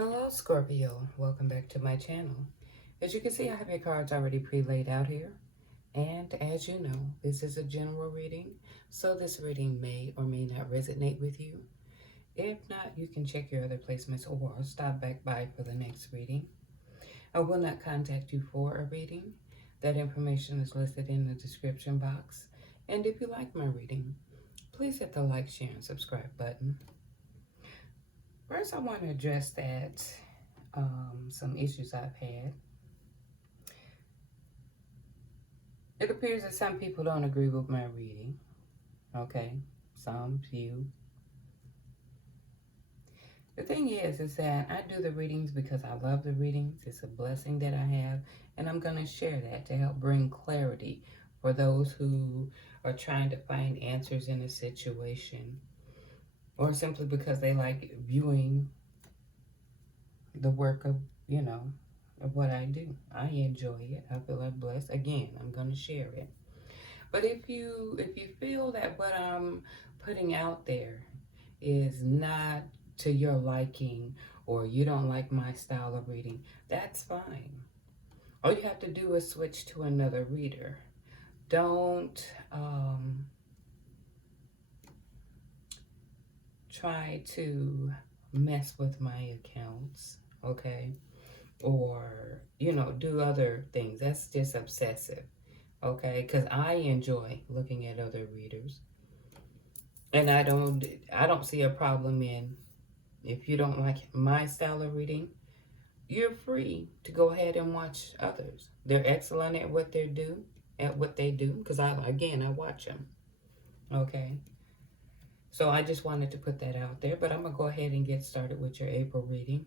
Hello Scorpio, welcome back to my channel. As you can see, I have your cards already pre-laid out here. And as you know, this is a general reading, so this reading may or may not resonate with you. If not, you can check your other placements or stop back by for the next reading. I will not contact you for a reading. That information is listed in the description box. And if you like my reading, please hit the like, share, and subscribe button. First, I want to address that some issues I've had. It appears that some people don't agree with my reading. Okay, some, few. The thing is that I do the readings because I love the readings. It's a blessing that I have, and I'm going to share that to help bring clarity for those who are trying to find answers in a situation, or simply because they like viewing the work of, of what I do. I enjoy it. I feel I'm blessed. Again, I'm going to share it. But if you feel that what I'm putting out there is not to your liking, or you don't like my style of reading, that's fine. All you have to do is switch to another reader. Don't try to mess with my accounts, okay? Or, do other things. That's just obsessive, okay? Because I enjoy looking at other readers. And I don't see a problem in, if you don't like my style of reading, you're free to go ahead and watch others. They're excellent at what they do, because I watch them, okay? So I just wanted to put that out there, but I'm going to go ahead and get started with your April reading.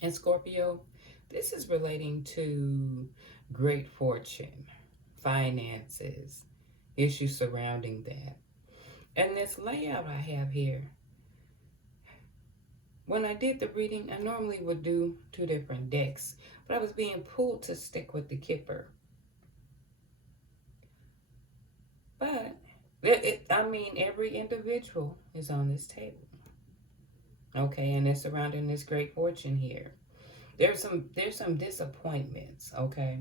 And Scorpio, this is relating to great fortune, finances, issues surrounding that. And this layout I have here, when I did the reading, I normally would do 2 different decks, but I was being pulled to stick with the Kipper. But every individual is on this table. Okay, and they're surrounding this great fortune here. There's some disappointments, okay?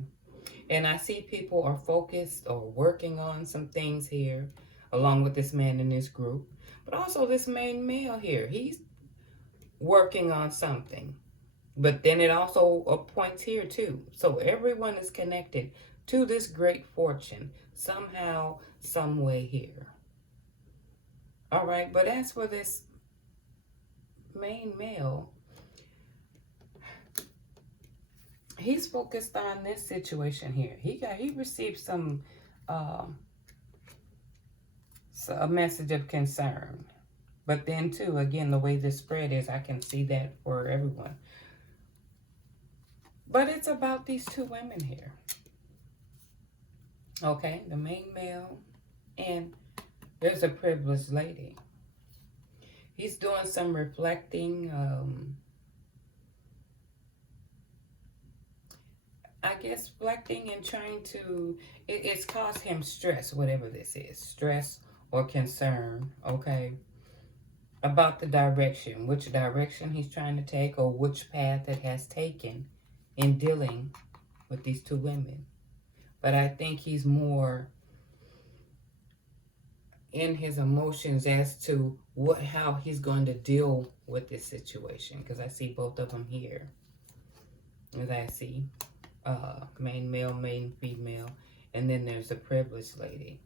And I see people are focused or working on some things here, along with this man in this group. But also this main male here, he's working on something. But then it also points here too. So everyone is connected to this great fortune somehow, some way here. All right, but as for this main male, he's focused on this situation here. He received some a message of concern. But then too, again, the way this spread is, I can see that for everyone. But it's about these 2 women here. Okay, the main male, and there's a privileged lady. He's doing some reflecting, I guess reflecting and trying to, it's caused him stress, whatever this is, stress or concern, okay, about the direction, which direction he's trying to take, or which path it has taken in dealing with these 2 women. But I think he's more in his emotions as to how he's going to deal with this situation, because I see both of them here. As I see main male, main female, and then there's a privileged lady.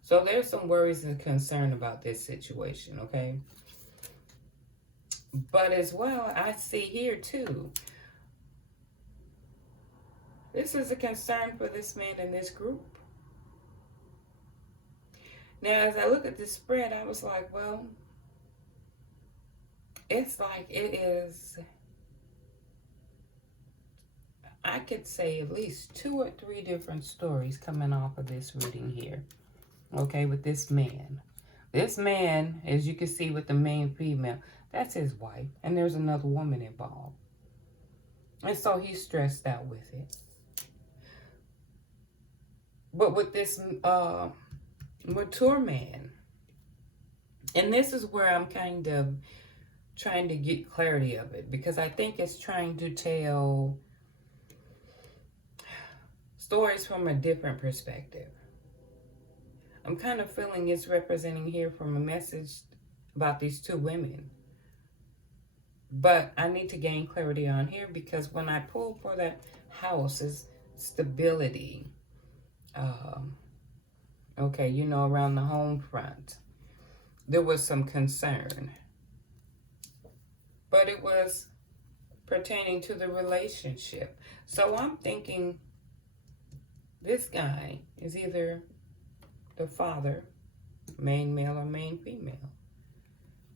So there's some worries and concern about this situation, okay? But as well, I see here too, this is a concern for this man in this group. Now, as I look at this spread, I was like, well, it's like it is, I could say at least 2 or 3 different stories coming off of this reading here. Okay, with this man. This man, as you can see with the main female, that's his wife. And there's another woman involved. And so he's stressed out with it. But with this mature man, and this is where I'm kind of trying to get clarity of it, because I think it's trying to tell stories from a different perspective. I'm kind of feeling it's representing here from a message about these two women. But I need to gain clarity on here, because when I pull for that house, is stability. Okay, you know, around the home front, there was some concern. But it was pertaining to the relationship. So I'm thinking this guy is either the father, main male or main female.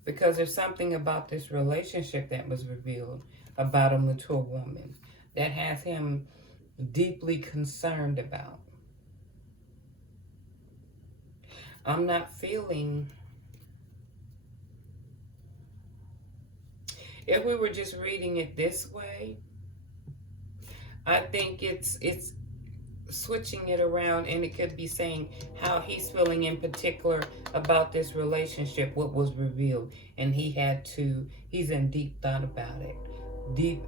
Because there's something about this relationship that was revealed about a mature woman that has him deeply concerned about. I'm not feeling, if we were just reading it this way, I think it's switching it around, and it could be saying how he's feeling in particular about this relationship, what was revealed, and he's in deep thought about it, deep,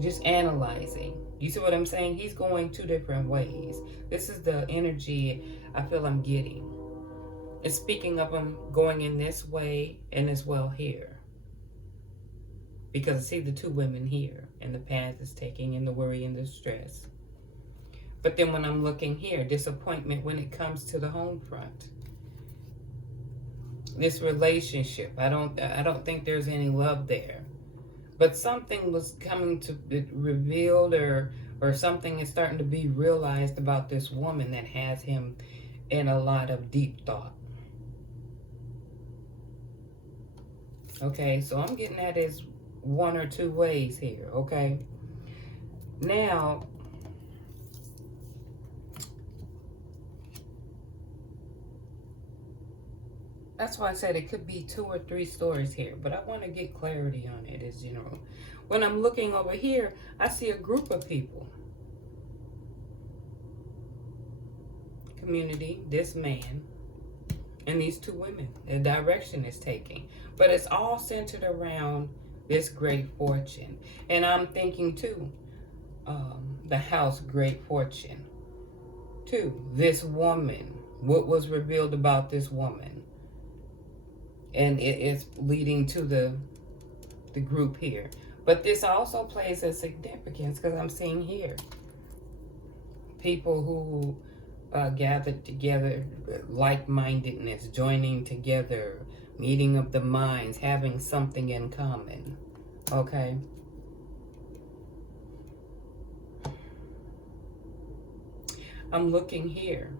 just analyzing. You see what I'm saying? He's going two different ways. This is the energy I feel I'm getting. It's speaking of him going in this way and as well here, because I see the two women here, and the path is taking, and the worry and the stress. But then when I'm looking here, disappointment when it comes to the home front. This relationship, I don't think there's any love there. But something was coming to be revealed, or something is starting to be realized about this woman that has him in a lot of deep thought. Okay, so I'm getting at it one or two ways here, okay? Now, that's why I said it could be 2 or 3 stories here, but I want to get clarity on it as general. When I'm looking over here, I see a group of people. Community, this man, and these two women. The direction is taking. But it's all centered around this great fortune. And I'm thinking too, the house, great fortune. 2, this woman. What was revealed about this woman? And it is leading to the group here. But this also plays a significance, because I'm seeing here people who gathered together, like-mindedness, joining together, meeting of the minds, having something in common. Okay? I'm looking here.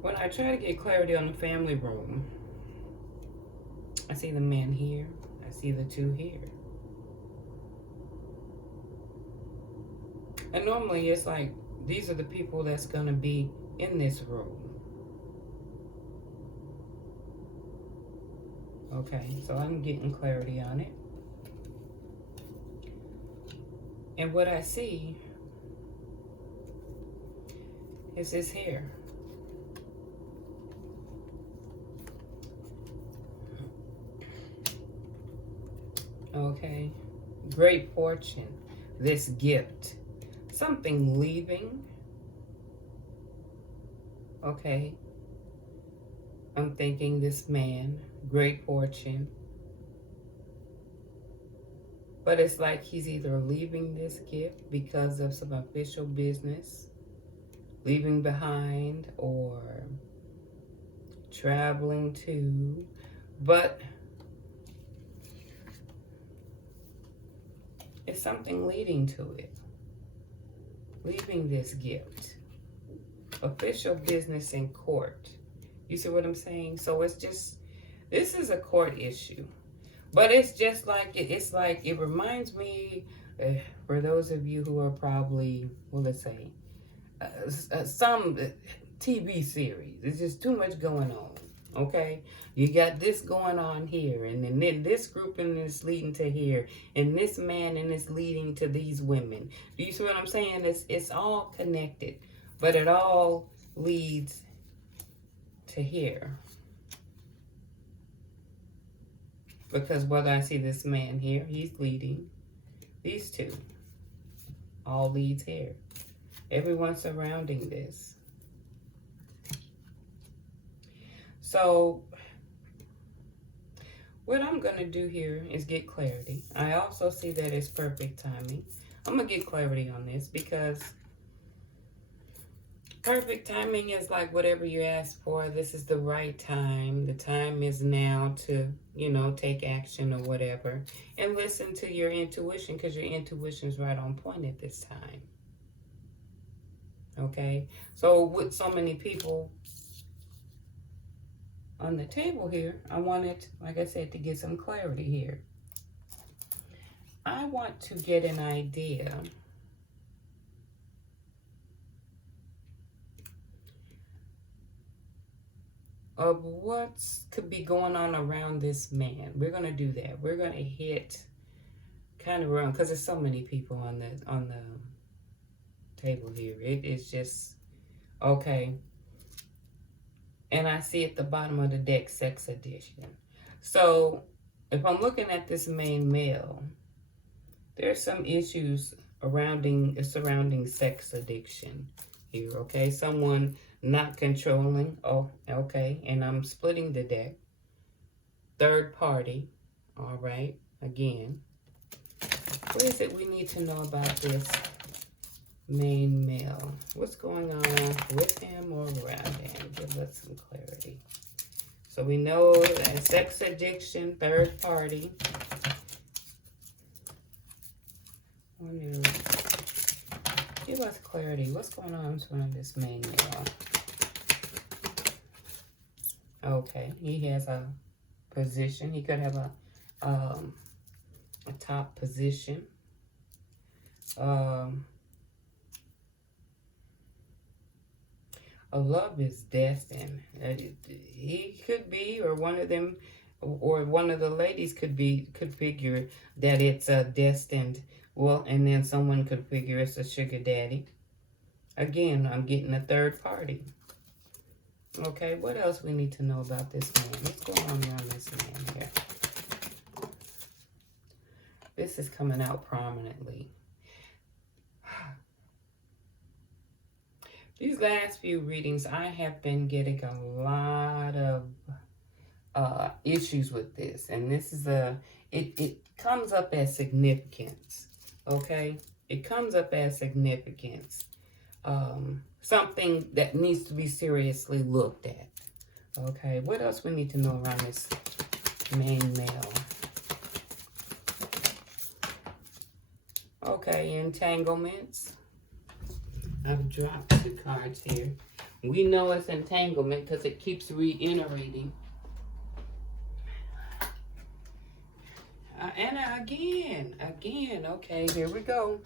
When I try to get clarity on the family room, I see the man here. I see the two here. And normally it's like, these are the people that's going to be in this room. Okay, so I'm getting clarity on it. And what I see is this here. Okay, great fortune, this gift, something leaving. Okay, I'm thinking this man, great fortune. But it's like he's either leaving this gift because of some official business, leaving behind, or traveling to, but it's something leading to it. Leaving this gift. Official business in court. You see what I'm saying? So it's just, this is a court issue. But it's just like, it reminds me, for those of you who are probably, well, let's say, some TV series. It's just too much going on. Okay, you got this going on here, and then this grouping is leading to here, and this man and it's leading to these women. Do you see what I'm saying? It's all connected, but it all leads to here. Because whether I see this man here, he's leading. These two all leads here. Everyone surrounding this. So what I'm going to do here is get clarity. I also see that it's perfect timing. I'm going to get clarity on this because perfect timing is like whatever you ask for. This is the right time. The time is now to, you know, take action or whatever. And listen to your intuition because your intuition is right on point at this time. Okay? So with so many people on the table here, I wanted, like I said, to get some clarity here. I want to get an idea of what could be going on around this man. We're going to do that. We're going to hit kind of around, because there's so many people on the table here. It is just, okay. And I see at the bottom of the deck, sex addiction. So if I'm looking at this main male, there's some issues surrounding sex addiction here, okay? Someone not controlling. Oh, okay. And I'm splitting the deck. Third party. All right. Again. What is it we need to know about this main male? What's going on with him or around him? Give us some clarity. So we know that sex addiction, third party. Give us clarity. What's going on around this main male? Okay, he has a position. He could have a top position. A love is destined. He could be, or one of them, or one of the ladies could figure that it's a destined. Well, and then someone could figure it's a sugar daddy. Again, I'm getting a third party. Okay, what else we need to know about this man? What's going on around this man here? This is coming out prominently. These last few readings, I have been getting a lot of issues with this. And this is it comes up as significance. Okay? It comes up as significance. Something that needs to be seriously looked at. Okay, what else we need to know around this main male? Okay, entanglements. I've dropped the cards here. We know it's entanglement because it keeps reiterating. And again, okay, here we go.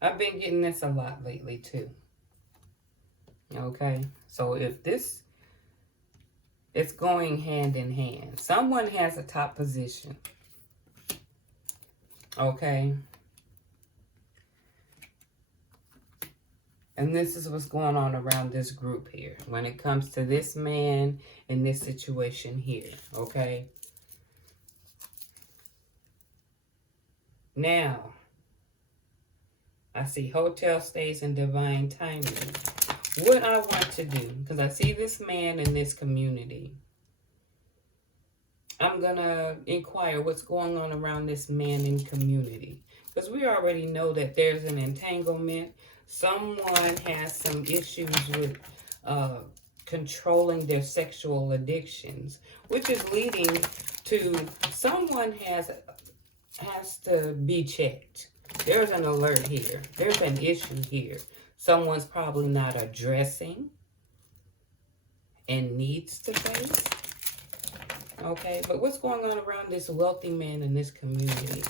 I've been getting this a lot lately too. Okay, so if this, it's going hand in hand. Someone has a top position. Okay. And this is what's going on around this group here. When it comes to this man in this situation here. Okay. Now, I see hotel stays and divine timing. What I want to do, because I see this man in this community, I'm going to inquire what's going on around this man in community. Because we already know that there's an entanglement. Someone has some issues with controlling their sexual addictions, which is leading to someone has to be checked. There's an alert here. There's an issue here. Someone's probably not addressing and needs to face. Okay, but what's going on around this wealthy man in this community?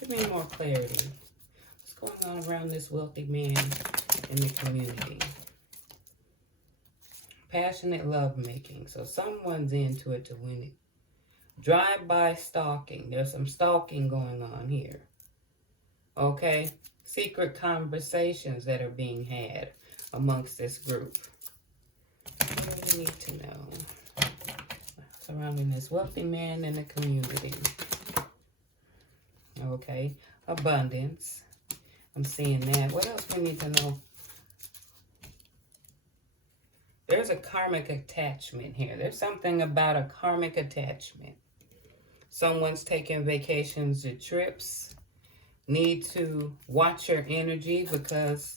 Give me more clarity. What's going on around this wealthy man in the community? Passionate lovemaking. So someone's into it to win it. Drive-by stalking. There's some stalking going on here. Okay? Secret conversations that are being had amongst this group. What do you need to know surrounding this wealthy man in the community? Okay? Abundance. I'm seeing that. What else we need to know? There's a karmic attachment here. There's something about a karmic attachment. Someone's taking vacations or trips. Need to watch your energy because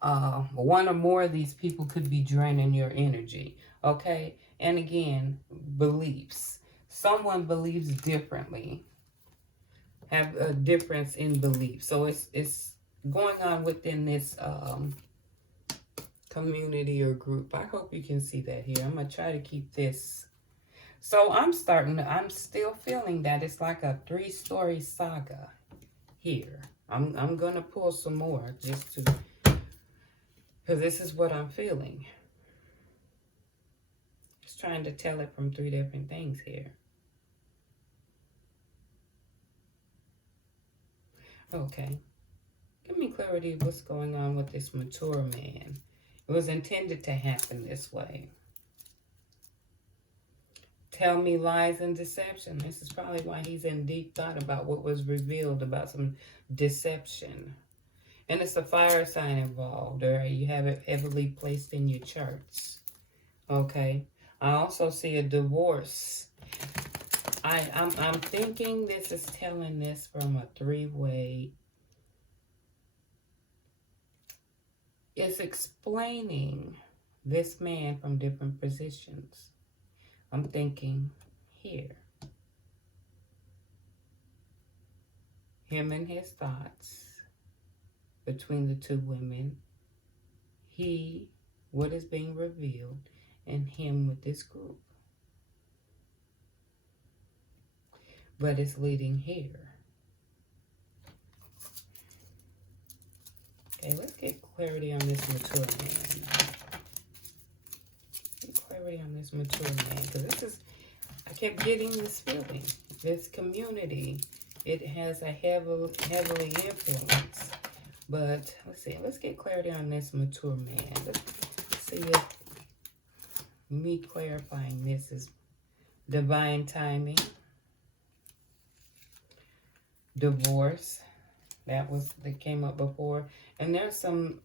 one or more of these people could be draining your energy. Okay? And again, beliefs. Someone believes differently. Have a difference in belief. So it's going on within this community or group. I hope you can see that here. I'm going to try to keep this. So I'm still feeling that it's like a 3-story saga here. I'm going to pull some more just to, because this is what I'm feeling. Just trying to tell it from 3 different things here. Okay. Give me clarity of what's going on with this mature man. It was intended to happen this way. Tell me lies and deception. This is probably why he's in deep thought about what was revealed about some deception. And it's a fire sign involved, or you have it heavily placed in your charts. Okay. I also see a divorce. I'm thinking this is telling this from a 3-way. It's explaining this man from different positions. I'm thinking here. Him and his thoughts between the 2 women. He, what is being revealed, and him with this group. But it's leading here. Okay, let's get clarity on this mature man. Get clarity on this mature man. Because this is, I kept getting this feeling. This community, it has a heavily influence. But let's see, let's get clarity on this mature man. Let's see if me clarifying this is divine timing. Divorce. That came up before. And there's some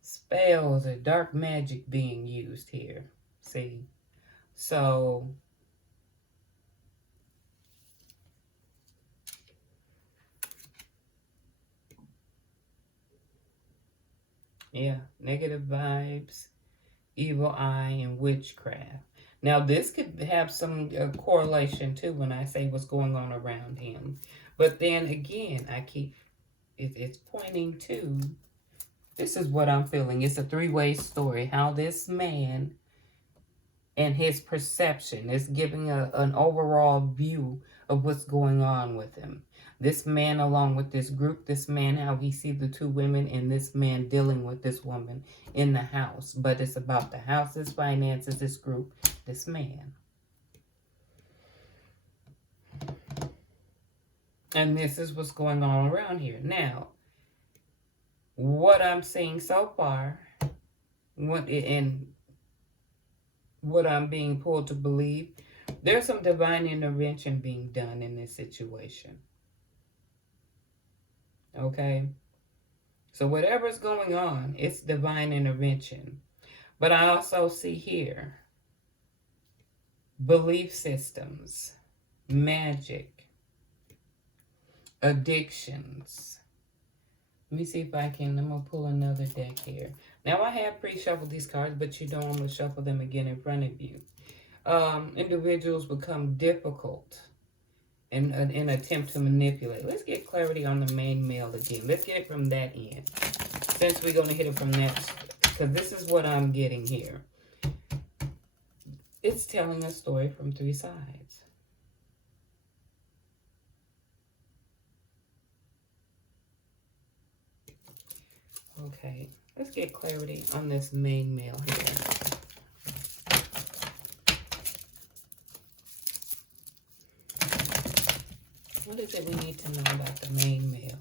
spells or dark magic being used here. See? So yeah, negative vibes, evil eye, and witchcraft. Now, this could have some correlation, too, when I say what's going on around him. But then, again, it's pointing to, this is what I'm feeling. It's a 3-way story. How this man and his perception is giving an overall view of what's going on with him. This man along with this group, this man, how he sees the 2 women, and this man dealing with this woman in the house. But it's about the house, his finances, this group, this man. And this is what's going on around here. Now, what I'm seeing so far, what I'm being pulled to believe, there's some divine intervention being done in this situation. Okay? So whatever's going on, it's divine intervention. But I also see here belief systems, magic, addictions. Let me see if I'm going to pull another deck here. Now, I have pre-shuffled these cards, but you don't want to shuffle them again in front of you. Individuals become difficult in an attempt to manipulate. Let's get clarity on the main male again. Let's get it from that end. Since we're going to hit it from that, because this is what I'm getting here. It's telling a story from 3 sides. Okay, let's get clarity on this main male here. is it we need to know about the main male?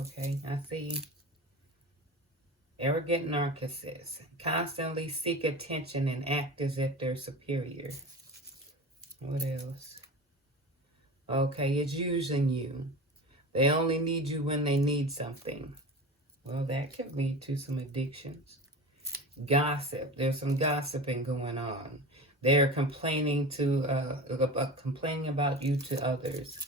Okay, I see. Arrogant narcissist. Constantly seek attention and act as if they're superior. What else? Okay, it's using you. They only need you when they need something. Well, that could lead to some addictions. Gossip. There's some gossiping going on. They're complaining complaining about you to others.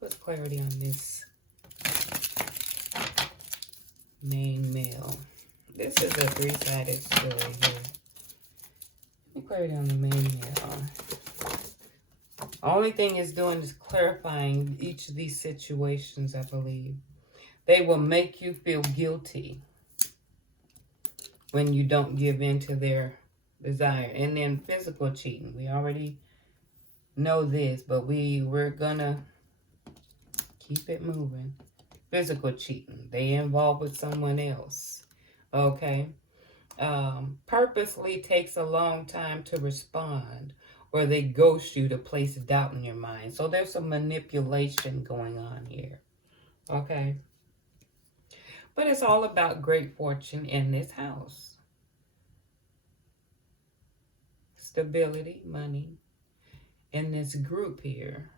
Put clarity on this main male. This is a three-sided story here. Put clarity on the main male. Only thing it's doing is clarifying each of these situations, I believe. They will make you feel guilty when you don't give in to their desire. And then physical cheating. We already know this, but we're gonna keep it moving. Physical cheating. They involved with someone else. Okay. Purposely takes a long time to respond, or they ghost you to place doubt in your mind. So there's some manipulation going on here. Okay. But it's all about great fortune in this house. Stability, money, in this group here.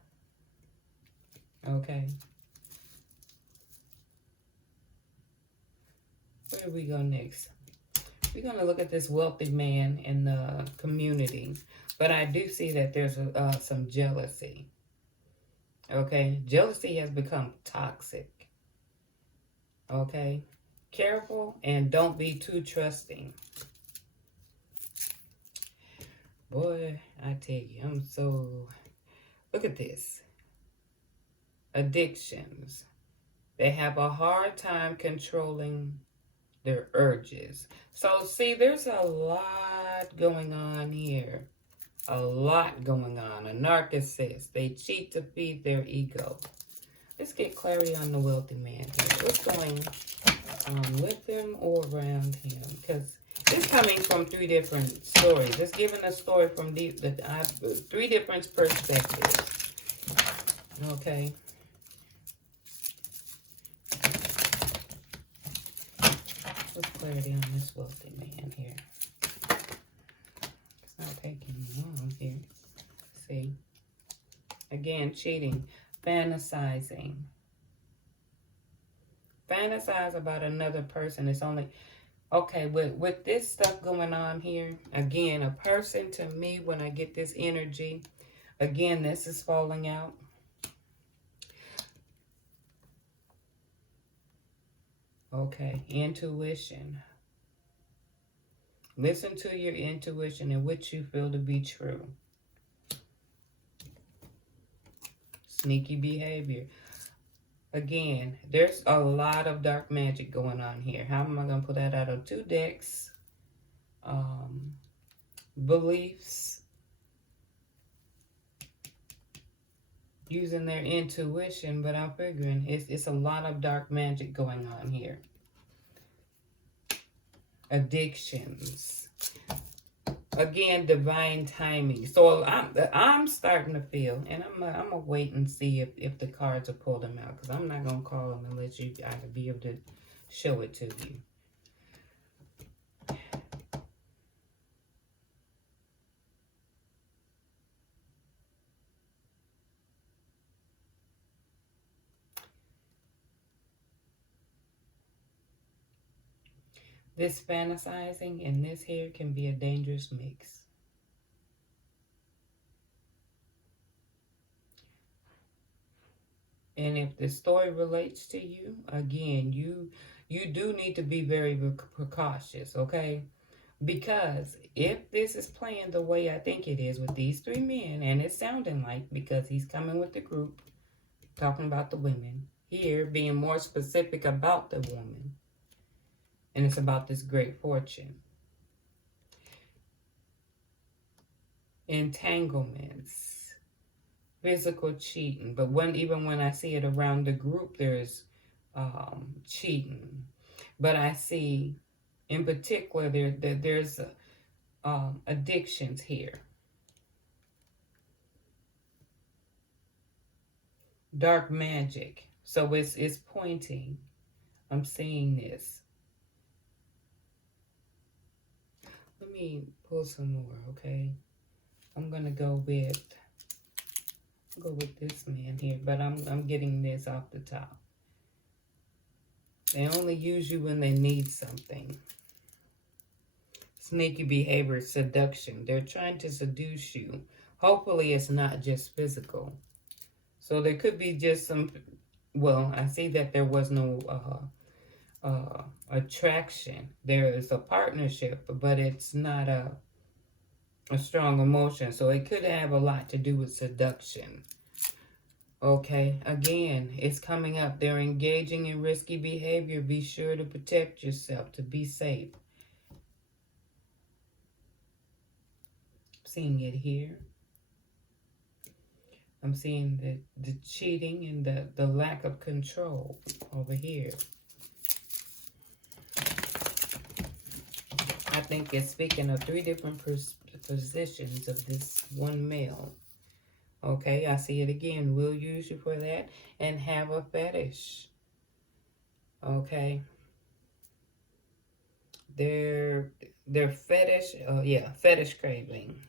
Okay. Where do we go next? We're going to look at this wealthy man in the community. But I do see that there's some jealousy. Okay? Jealousy has become toxic. Okay? Careful and don't be too trusting. Boy, I tell you, I'm so... Look at this. Addictions. They have a hard time controlling their urges. So, see, there's a lot going on here. A lot going on. A narcissist. They cheat to feed their ego. Let's get clarity on the wealthy man here. What's going on with him or around him? Because it's coming from three different stories. It's giving a story from three different perspectives. Okay. What's clarity on this wealthy man here? It's not taking long here. See? Again, cheating. Fantasizing. Fantasize about another person. It's only... Okay, with this stuff going on here, again, a person to me, when I get this energy, again, this is falling out. Okay, intuition. Listen to your intuition and what you feel to be true. Sneaky behavior. Again, there's a lot of dark magic going on here. How am I going to put that out of two decks? Beliefs. Using their intuition, but I'm figuring it's a lot of dark magic going on here. Addictions. Again, divine timing. So I'm starting to feel, and I'm gonna wait and see if the cards will pull them out, because I'm not gonna call them unless you gotta be able to show it to you. This fantasizing and this here can be a dangerous mix. And if the story relates to you, again, you do need to be very precautious, okay? Because if this is playing the way I think it is with these three men, and it's sounding like, because he's coming with the group, talking about the women, here being more specific about the woman, and it's about this great fortune. Entanglements, physical cheating, but even when I see it around the group, there's cheating. But I see, in particular, there's addictions here. Dark magic. So it's pointing. I'm seeing this. Let me pull some more, okay? I'm gonna go with this man here, but I'm getting this off the top. They only use you when they need something. Sneaky behavior, seduction. They're trying to seduce you. Hopefully it's not just physical. So there could be just some, well, I see that there was no attraction. There is a partnership, but it's not a strong emotion. So it could have a lot to do with seduction. Okay, again, it's coming up. They're engaging in risky behavior. Be sure to protect yourself, to be safe. Seeing it here. I'm seeing the cheating and the lack of control over here. I think it's speaking of three different positions of this one male. Okay, I see it again. We'll use you for that. And have a fetish. Okay. Their fetish, fetish craving.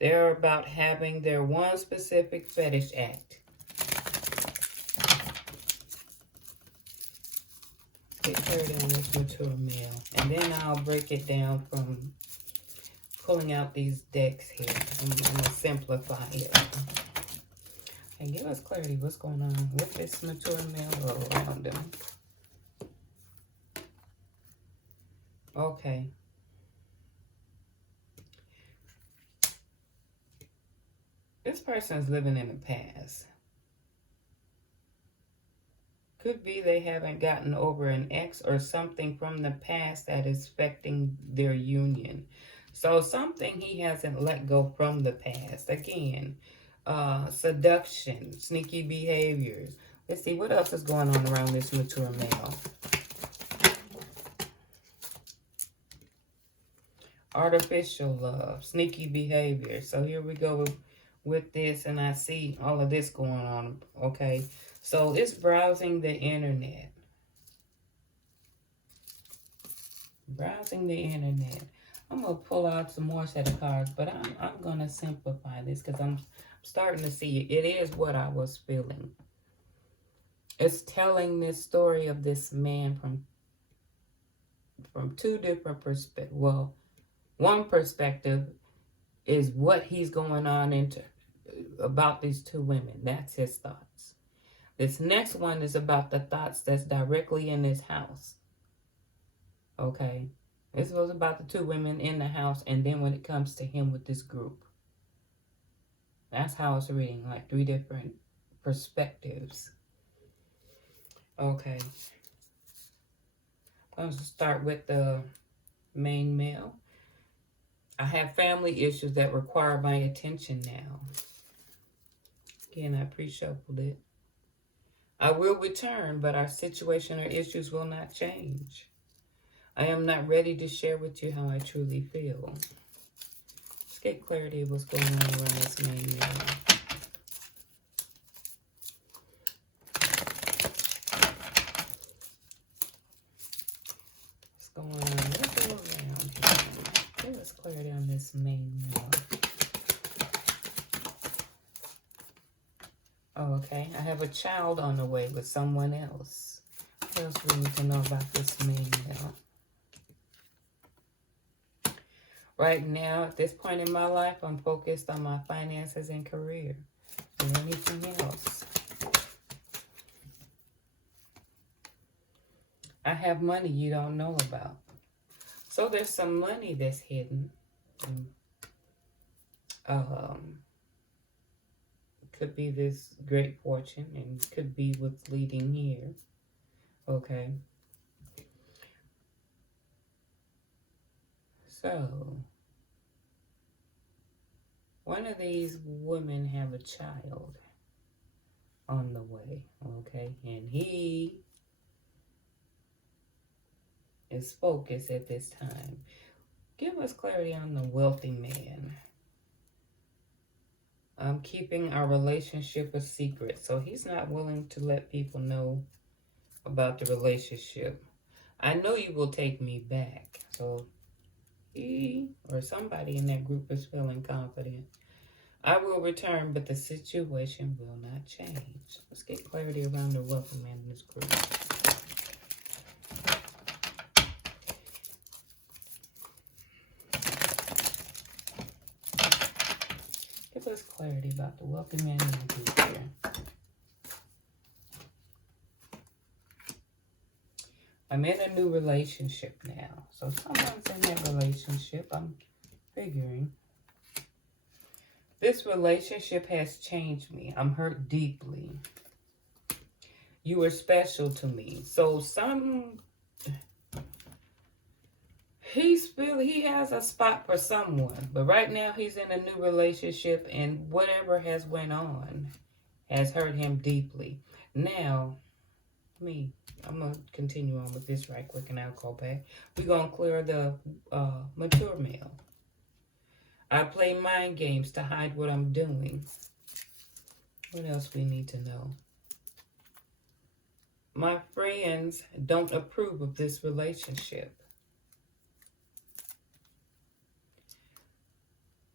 They're about having their one specific fetish act. Get clarity on this mature male. And then I'll break it down from pulling out these decks here. I'm going to simplify it. And give us clarity what's going on with this mature male or around them. Okay. This person's living in the past. Could be they haven't gotten over an ex or something from the past that is affecting their union. So something he hasn't let go from the past. Again, seduction, sneaky behaviors. Let's see, what else is going on around this mature male? Artificial love, sneaky behavior. So here we go with this, and I see all of this going on, okay? So it's browsing the internet. Browsing the internet. I'm going to pull out some more set of cards, but I'm going to simplify this because I'm starting to see it. It is what I was feeling. It's telling this story of this man from two different perspectives. Well, one perspective is what he's going on into about these two women. That's his thoughts. This next one is about the thoughts that's directly in his house. Okay. This was about the two women in the house, and then when it comes to him with this group. That's how it's reading, like three different perspectives. Okay. I'm going to start with the main male. I have family issues that require my attention now. Again, I pre-shuffled it. I will return, but our situation or issues will not change. I am not ready to share with you how I truly feel. Let's get clarity of what's going on around this main male. What's going on? Let's go around here. Give us clarity on this main male. Oh, okay. I have a child on the way with someone else. What else do we need to know about this main male? Right now, at this point in my life, I'm focused on my finances and career. Is there anything else? I have money you don't know about. So there's some money that's hidden. Could be this great fortune, and could be what's leading here. Okay. So, one of these women have a child on the way, okay? And he is focused at this time. Give us clarity on the wealthy man. I'm keeping our relationship a secret. So he's not willing to let people know about the relationship. I know you will take me back. So he or somebody in that group is feeling confident. I will return, but the situation will not change. Let's get clarity around the wealthy man in this group. Give us clarity about the wealthy man in the group here. I'm in a new relationship now. So someone's in that relationship, I'm figuring. This relationship has changed me. I'm hurt deeply. You were special to me. So he has a spot for someone. But right now he's in a new relationship, and whatever has went on has hurt him deeply. Now, I'm going to continue on with this right quick and I'll go back. We're going to clear the mature male. I play mind games to hide what I'm doing. What else we need to know? My friends don't approve of this relationship.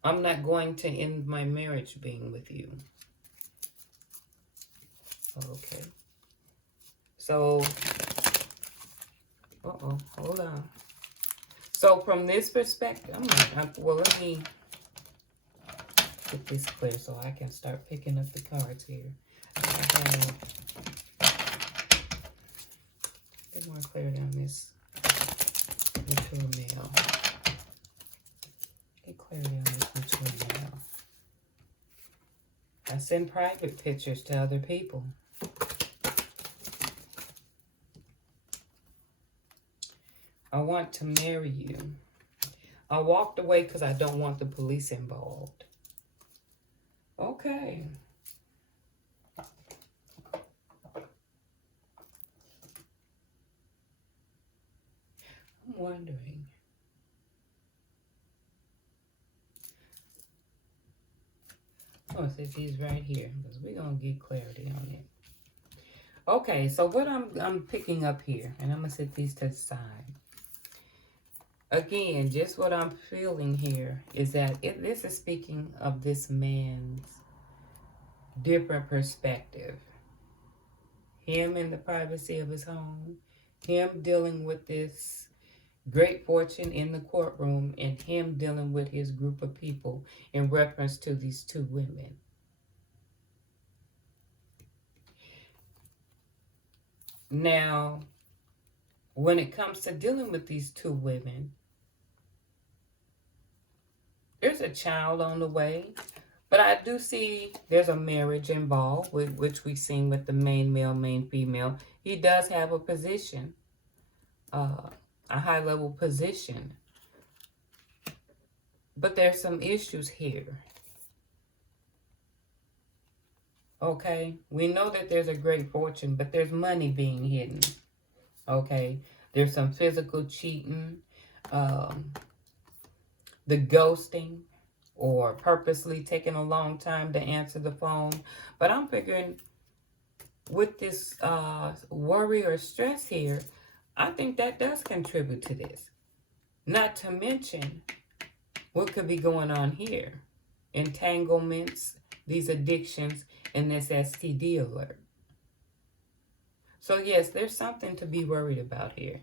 I'm not going to end my marriage being with you. Okay. So, hold on. So from this perspective, let me get this clear so I can start picking up the cards here. I have a bit more clarity on this mature male. Get clarity on this mature male. I send private pictures to other people. I want to marry you. I walked away because I don't want the police involved. Okay. I'm wondering. Oh, it says he's right here, because we're going to get clarity on it. Okay, so what I'm picking up here, and I'm going to set these to the side. Again, just what I'm feeling here is that this is speaking of this man's different perspective. Him in the privacy of his home, him dealing with this great fortune in the courtroom, and him dealing with his group of people in reference to these two women. Now, when it comes to dealing with these two women, there's a child on the way, but I do see there's a marriage involved, which we've seen with the main male, main female. He does have a position, a high-level position, but there's some issues here. Okay, we know that there's a great fortune, but there's money being hidden. Okay, there's some physical cheating, the ghosting, or purposely taking a long time to answer the phone. But I'm figuring with this worry or stress here, I think that does contribute to this. Not to mention what could be going on here. Entanglements, these addictions, and this STD alert. So yes, there's something to be worried about here,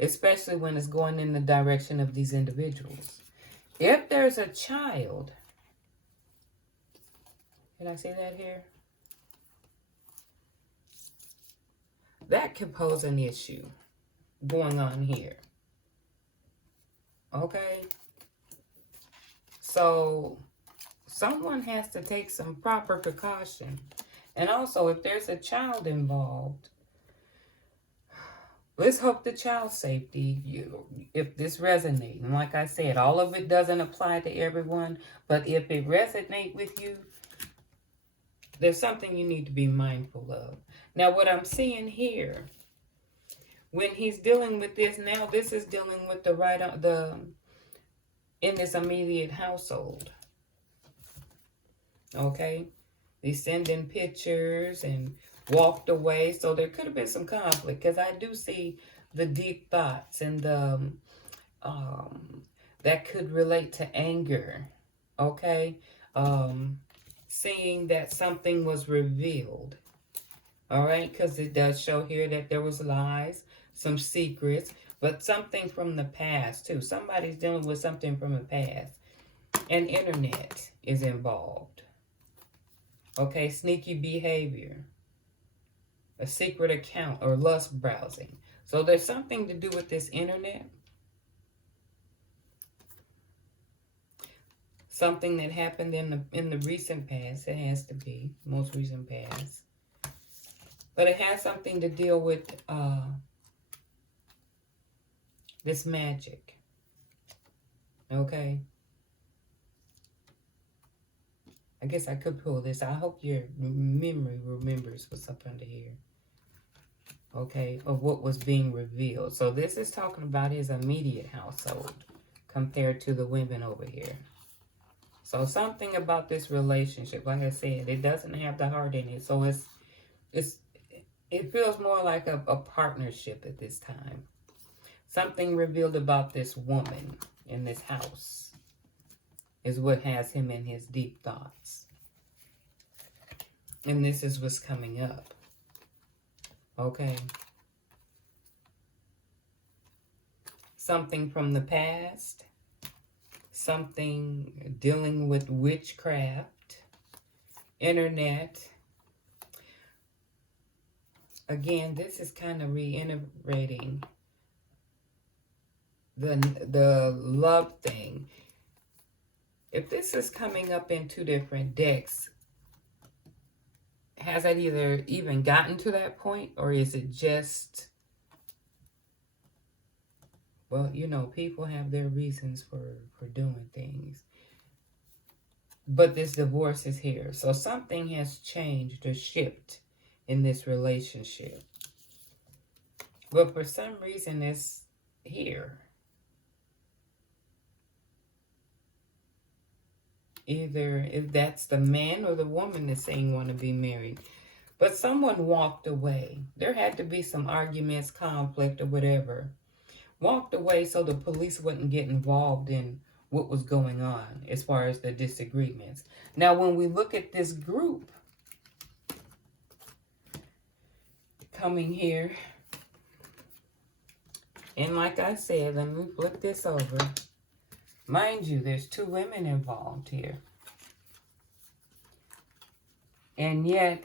especially when it's going in the direction of these individuals. If there's a child, can I say that here? That could pose an issue going on here. Okay? So someone has to take some proper precaution. And also, if there's a child involved, let's hope the child's safety, if this resonates. And like I said, all of it doesn't apply to everyone, but if it resonates with you, there's something you need to be mindful of. Now, what I'm seeing here, when he's dealing with this now, this is dealing with the in this immediate household. Okay, he's sending pictures and walked away, so there could have been some conflict, because I do see the deep thoughts and the that could relate to anger. Okay, seeing that something was revealed. All right, because it does show here that there was lies, some secrets, but something from the past too. Somebody's dealing with something from the past. And internet is involved. Okay, sneaky behavior, a secret account, or lust browsing. So there's something to do with this internet. Something that happened in the recent past. It has to be most recent past. But it has something to deal with this magic. Okay. I guess I could pull this. I hope your memory remembers what's up under here. Okay, of what was being revealed. So this is talking about his immediate household compared to the women over here. So something about this relationship, like I said, it doesn't have the heart in it. So it feels more like a partnership at this time. Something revealed about this woman in this house is what has him in his deep thoughts. And this is what's coming up. Okay. Something from the past. Something dealing with witchcraft. Internet. Again, this is kind of reiterating the love thing. If this is coming up in two different decks, has it either even gotten to that point, or is it just, well, you know, people have their reasons for doing things. But this divorce is here. So something has changed or shifted in this relationship. But for some reason, it's here. Either if that's the man or the woman that's saying want to be married. But someone walked away. There had to be some arguments, conflict, or whatever. Walked away so the police wouldn't get involved in what was going on as far as the disagreements. Now, when we look at this group coming here, and like I said, let me flip this over. Mind you, there's two women involved here. And yet,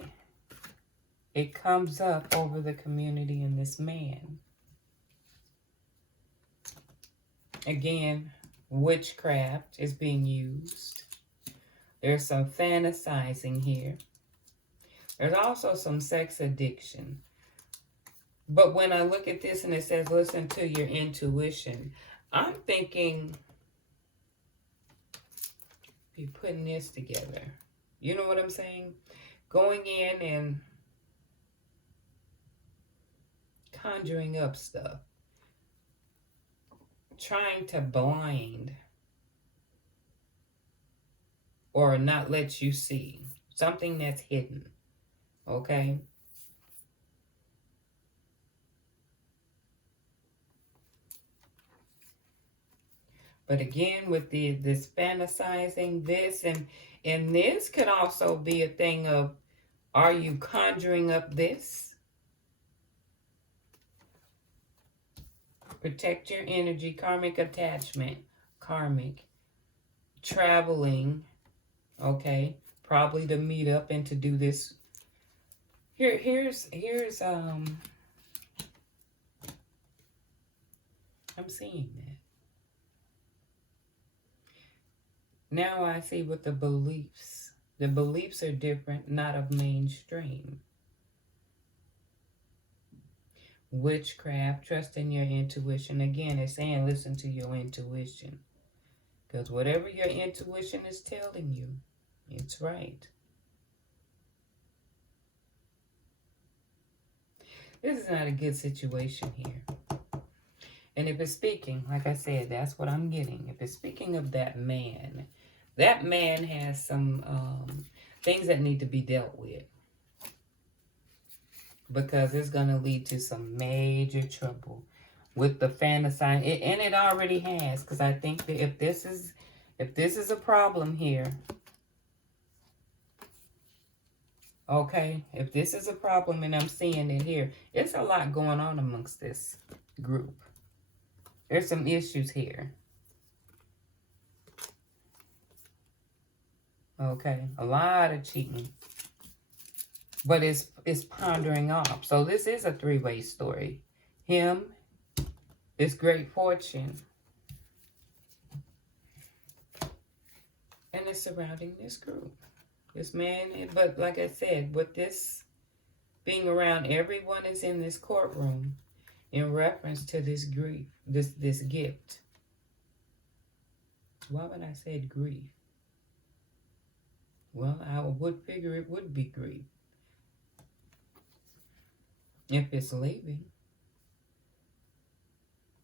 it comes up over the community and this man. Again, witchcraft is being used. There's some fantasizing here. There's also some sex addiction. But when I look at this and it says, listen to your intuition, I'm thinking, be putting this together. You know what I'm saying? Going in and conjuring up stuff. Trying to blind or not let you see. Something that's hidden. Okay? But again, with this fantasizing, this and this could also be a thing of, are you conjuring up this? Protect your energy, karmic attachment, karmic, traveling, okay, probably to meet up and to do this. Here's I'm seeing that. Now I see what the beliefs are different, not of mainstream. Witchcraft, trust in your intuition. Again, it's saying listen to your intuition. Because whatever your intuition is telling you, it's right. This is not a good situation here. And if it's speaking, like I said, that's what I'm getting. If it's speaking of that man has some things that need to be dealt with. Because it's going to lead to some major trouble with the fantasizing. And it already has. Because I think that if this is a problem here, okay, if this is a problem and I'm seeing it here, it's a lot going on amongst this group. There's some issues here. Okay, a lot of cheating. But it's pondering off. So this is a three-way story. Him, this great fortune, and it's surrounding this group. This man, but like I said, with this being around, everyone is in this courtroom in reference to this grief, this gift. Why would I say grief? Well, I would figure it would be grief. If it's leaving.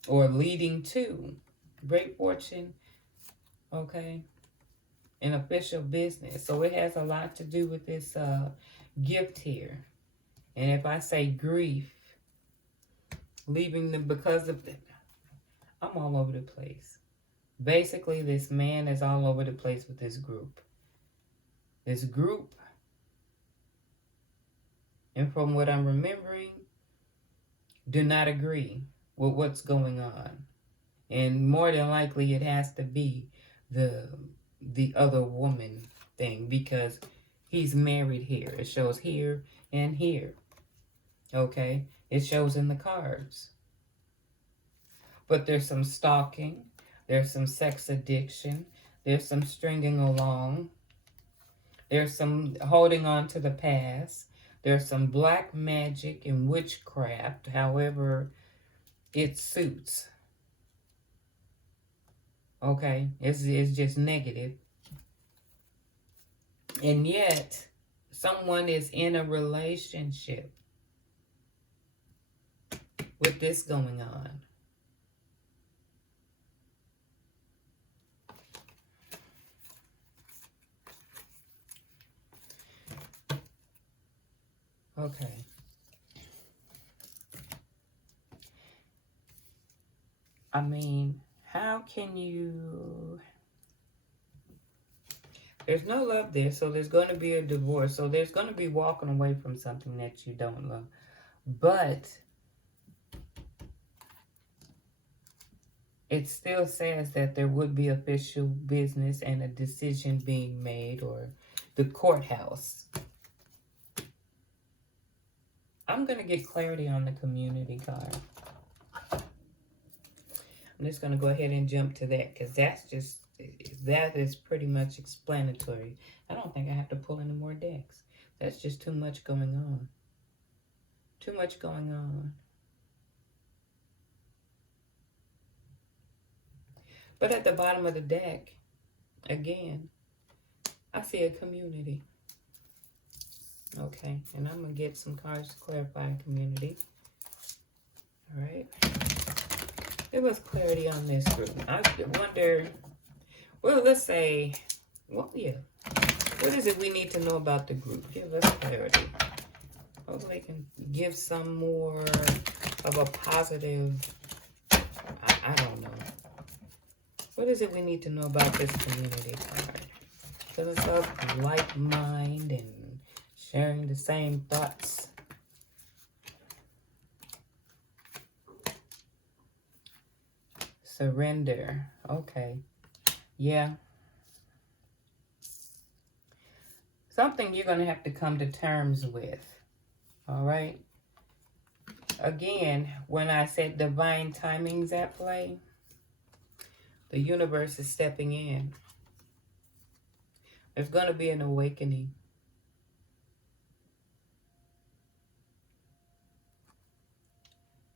Or leading to great fortune, okay, in official business. So it has a lot to do with this gift here. And if I say grief, leaving them because of them, I'm all over the place. Basically, this man is all over the place with this group. This group, and from what I'm remembering, do not agree with what's going on. And more than likely, it has to be the other woman thing, because he's married here. It shows here and here. Okay? It shows in the cards. But there's some stalking. There's some sex addiction. There's some stringing along. There's some holding on to the past. There's some black magic and witchcraft, however it suits. Okay? It's just negative. And yet, someone is in a relationship with this going on. Okay. I mean, how can you... There's no love there, so there's going to be a divorce. So there's going to be walking away from something that you don't love. But it still says that there would be official business and a decision being made, or the courthouse. I'm going to get clarity on the community card. I'm just going to go ahead and jump to that, because that is pretty much explanatory. I don't think I have to pull any more decks. That's just too much going on. Too much going on. But at the bottom of the deck, again, I see a community. Okay, and I'm going to get some cards to clarify community. All right. Give us clarity on this group. I wonder, well, let's say, well, yeah. What is it we need to know about the group? Give us clarity. Hopefully can give some more of a positive, I don't know. What is it we need to know about this community card? Because it's of like mind and sharing the same thoughts. Surrender. Okay. Yeah. Something you're going to have to come to terms with. All right. Again, when I said divine timing's at play, the universe is stepping in. There's going to be an awakening.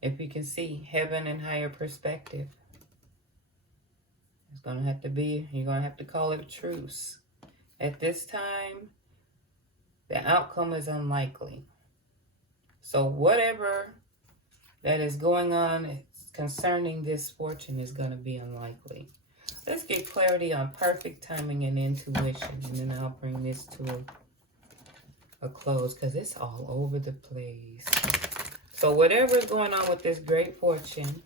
If you can see heaven in higher perspective, it's going to have to be, you're going to have to call it a truce. At this time, the outcome is unlikely. So whatever that is going on concerning this fortune is going to be unlikely. Let's get clarity on perfect timing and intuition. And then I'll bring this to a close because it's all over the place. So whatever is going on with this great fortune,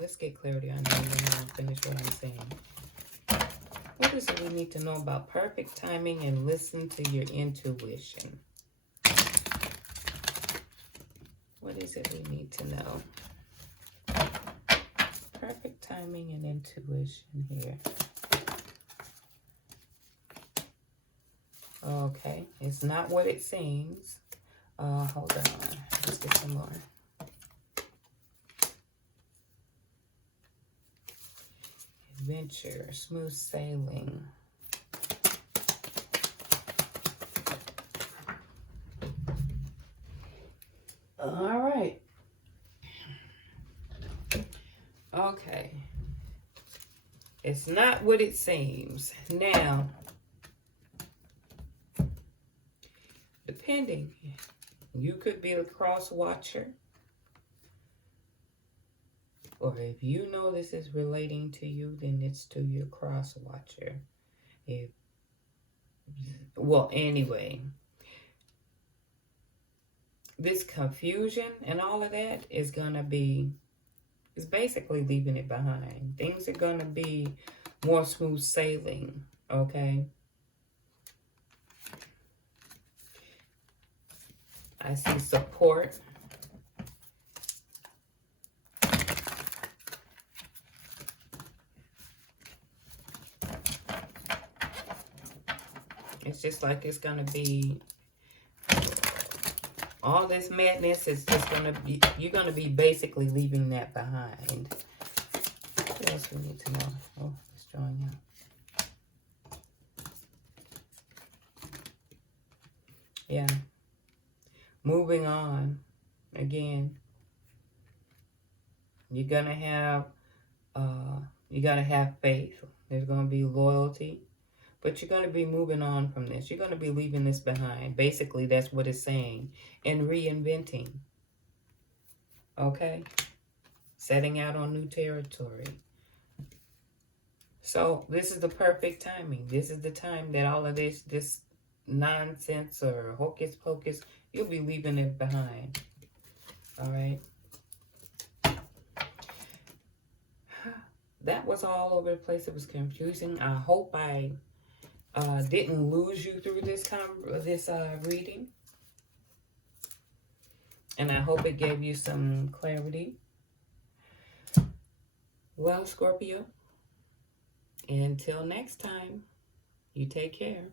let's get clarity on that and then I'll finish what I'm saying. What is it we need to know about perfect timing and listen to your intuition? What is it we need to know? Perfect timing and intuition here. Okay, it's not what it seems. Hold on, let's get some more. Adventure, smooth sailing. All right. Okay. It's not what it seems. Now, depending, you could be a cross watcher. Or if you know this is relating to you, then it's to your cross watcher. Well, anyway, this confusion and all of that is going to be, it's basically leaving it behind. Things are going to be more smooth sailing, okay? I see support. It's just like it's going to be, all this madness is just going to be, you're going to be basically leaving that behind. What else we need to know? Oh, it's drawing out. Yeah. Moving on. Again, you're going to have, you got to have faith. There's going to be loyalty. But you're going to be moving on from this. You're going to be leaving this behind. Basically, that's what it's saying. And reinventing. Okay? Setting out on new territory. So, this is the perfect timing. This is the time that all of this nonsense or hocus pocus, you'll be leaving it behind. All right? That was all over the place. It was confusing. I hope I didn't lose you through this reading. And I hope it gave you some clarity. Well, Scorpio, until next time, you take care.